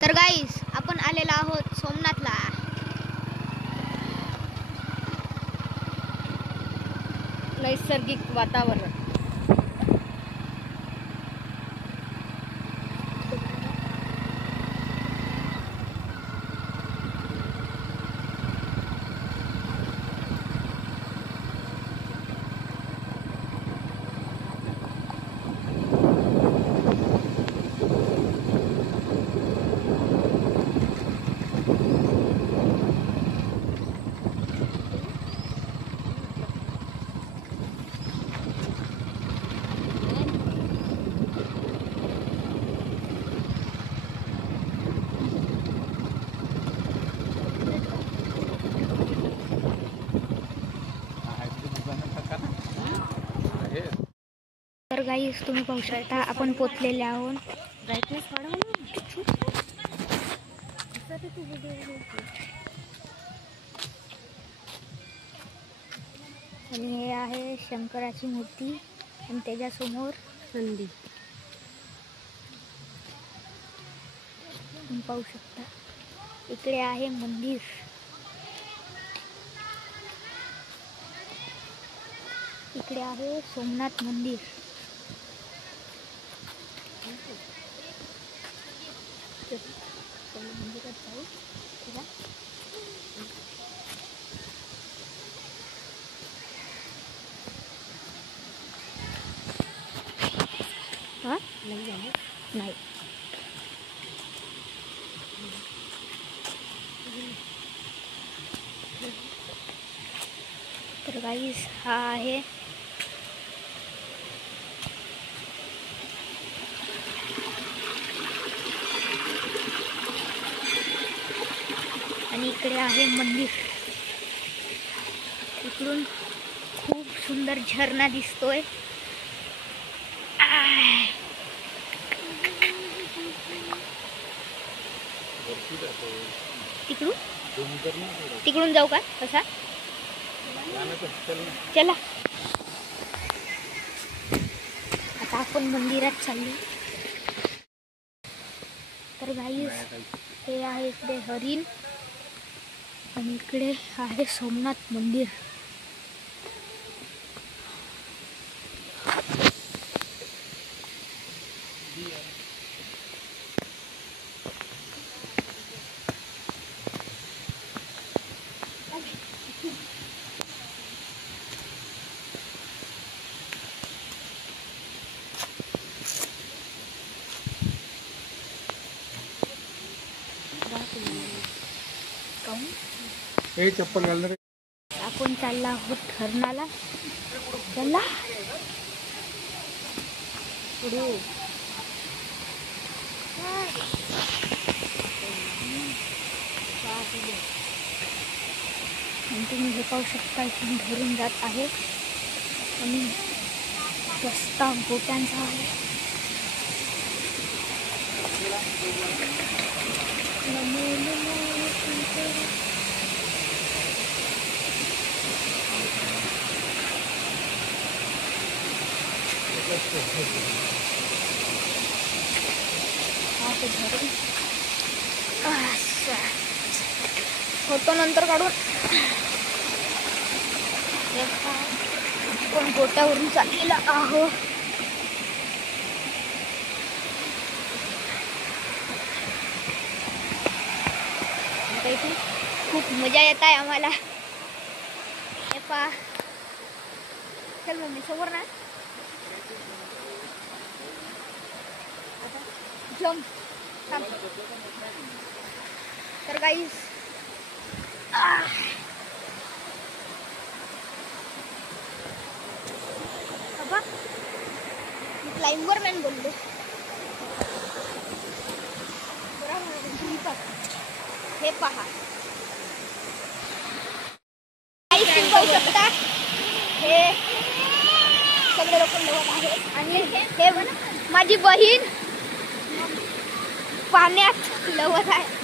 तर गाईस आपण आलेलो आहोत सोमनाथला। नैसर्गिक वातावरण। तर गाईस तुम्ही पाहू शकता आपण पोचलेले आहोत। आणि हे आहे शंकराची मूर्ती आणि त्याच्यासमोर नंदी। तुम्ही पाहू शकता इकडे आहे मंदिर। इकडे आहे सोमनाथ मंदिर। मंदिरात जाऊ नाही। तर गाईस हा आहे आणि इकडे आहे मंदिर। इकडून खूप सुंदर झरणा दिसतोय। तिकडून जाऊ का कसा? चला आता आपण मंदिरात चाललो। तर गाईस हे आहे इकडे हरिण आणि इकडे आहे सोमनाथ मंदिर। चप्पल घालणार आपण चालला आहोत धरणाला। चला पुढे तुम्ही हे पाहू शकता इथून धरून जात आहे आणि रस्ता गोट्यांचा आहे। फोटो नंतर काढून पण गोट्यावरून चाललेला आहोत। इथे खूप मजा येत आहे आम्हाला। हे पहा चल मम्मी समोर ना जंप। तर गाईस बाबा क्लाइंबर मॅन बोललो हे पहा पाहू शकता हे सगळे लोक लवत आहेत आणि हे माझी बहीण पाण्यात लवत आहे।